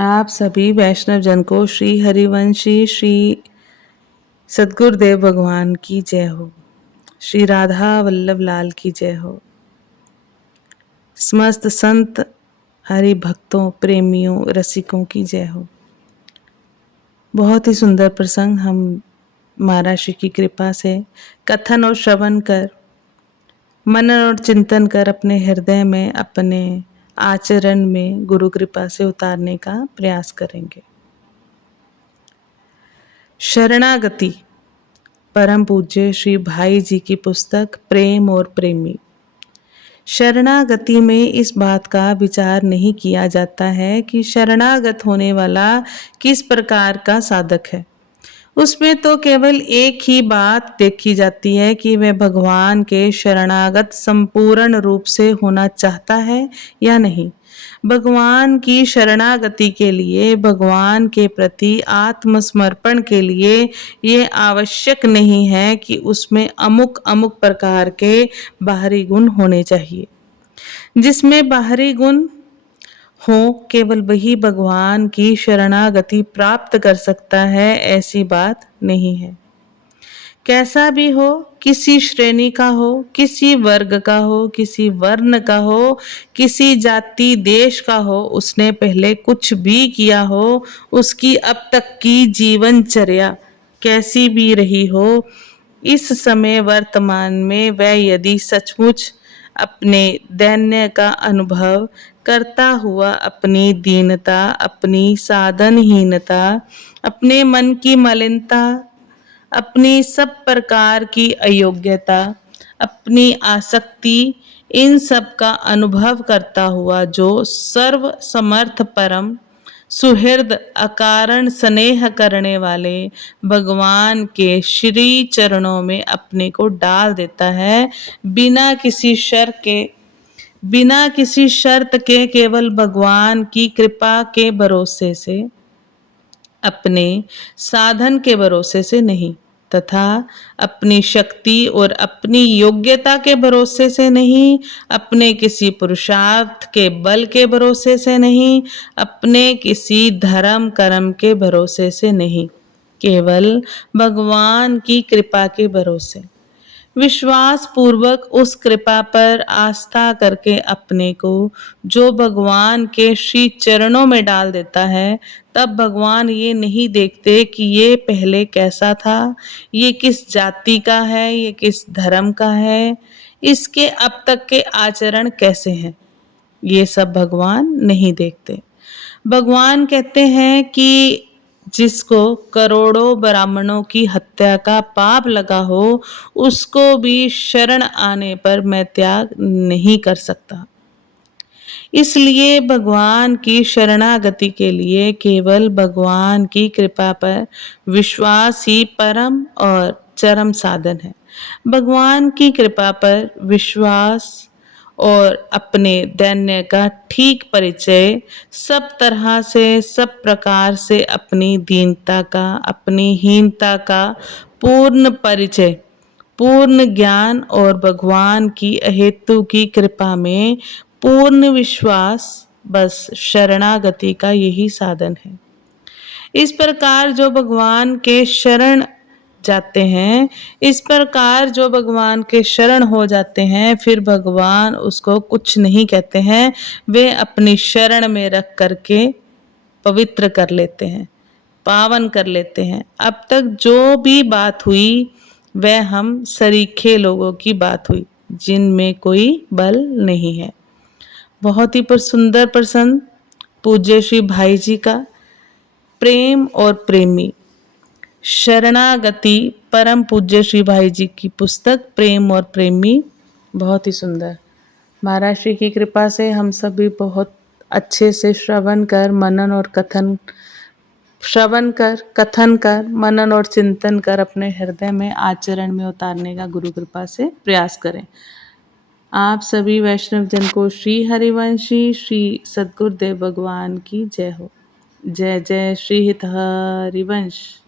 आप सभी वैष्णव जन को श्री हरिवंशी श्री सद्गुरुदेव भगवान की जय हो। श्री राधा वल्लभ लाल की जय हो। समस्त संत हरि भक्तों, प्रेमियों, रसिकों की जय हो। बहुत ही सुंदर प्रसंग हम महाराज श्री की कृपा से कथन और श्रवण कर, मनन और चिंतन कर अपने हृदय में, अपने आचरण में गुरु कृपा से उतारने का प्रयास करेंगे। शरणागति परम पूज्य श्री भाई जी की पुस्तक प्रेम और प्रेमी। शरणागति में इस बात का विचार नहीं किया जाता है कि शरणागत होने वाला किस प्रकार का साधक है। उसमें तो केवल एक ही बात देखी जाती है कि वह भगवान के शरणागत संपूर्ण रूप से होना चाहता है या नहीं। भगवान की शरणागति के लिए, भगवान के प्रति आत्मसमर्पण के लिए ये आवश्यक नहीं है कि उसमें अमुक अमुक प्रकार के बाहरी गुण होने चाहिए। जिसमें बाहरी गुण हो, केवल वही भगवान की शरणागति प्राप्त कर सकता है, ऐसी बात नहीं है। कैसा भी हो, किसी श्रेणी का हो, किसी वर्ग का हो, किसी वर्ण का हो, किसी जाति देश का हो, उसने पहले कुछ भी किया हो, उसकी अब तक की जीवनचर्या कैसी भी रही हो, इस समय वर्तमान में वह यदि सचमुच अपने दैन्य का अनुभव करता हुआ अपनी दीनता, अपनी साधनहीनता, अपने मन की मलिनता, अपनी सब प्रकार की अयोग्यता, अपनी आसक्ति, इन सब का अनुभव करता हुआ जो सर्व समर्थ परम सुहृद अकारण स्नेह करने वाले भगवान के श्री चरणों में अपने को डाल देता है, बिना किसी शर्त के केवल भगवान की कृपा के भरोसे से, अपने साधन के भरोसे से नहीं, तथा अपनी शक्ति और अपनी योग्यता के भरोसे से नहीं, अपने किसी पुरुषार्थ के बल के भरोसे से नहीं, अपने किसी धर्म कर्म के भरोसे से नहीं, केवल भगवान की कृपा के भरोसे विश्वास पूर्वक उस कृपा पर आस्था करके अपने को जो भगवान के श्री चरणों में डाल देता है, तब भगवान ये नहीं देखते कि ये पहले कैसा था, ये किस जाति का है, ये किस धर्म का है, इसके अब तक के आचरण कैसे हैं। ये सब भगवान नहीं देखते। भगवान कहते हैं कि जिसको करोड़ों ब्राह्मणों की हत्या का पाप लगा हो, उसको भी शरण आने पर मैं त्याग नहीं कर सकता। इसलिए भगवान की शरणागति के लिए केवल भगवान की कृपा पर विश्वास ही परम और चरम साधन है। भगवान की कृपा पर विश्वास और अपने दैन्य का ठीक परिचय, सब तरह से, सब प्रकार से अपनी दीनता का, अपनी हीनता का पूर्ण परिचय, पूर्ण ज्ञान और भगवान की अहेतु की कृपा में पूर्ण विश्वास, बस शरणागति का यही साधन है। इस प्रकार जो भगवान के शरण जाते हैं, इस प्रकार जो भगवान के शरण हो जाते हैं, फिर भगवान उसको कुछ नहीं कहते हैं, वे अपनी शरण में रख करके पवित्र कर लेते हैं, पावन कर लेते हैं। अब तक जो भी बात हुई वह हम सरीखे लोगों की बात हुई, जिनमें कोई बल नहीं है। बहुत ही सुंदर प्रसंग पूज्य श्री भाई जी का प्रेम और प्रेमी। शरणागति परम पूज्य श्री भाई जी की पुस्तक प्रेम और प्रेमी बहुत ही सुंदर। महाराज श्री की कृपा से हम सभी बहुत अच्छे से श्रवण कर, मनन और कथन कर, मनन और चिंतन कर अपने हृदय में, आचरण में उतारने का गुरु कृपा से प्रयास करें। आप सभी वैष्णव जन को श्री हरिवंशी श्री सद्गुरुदेव भगवान की जय हो। जय जय श्री हित हरिवंश।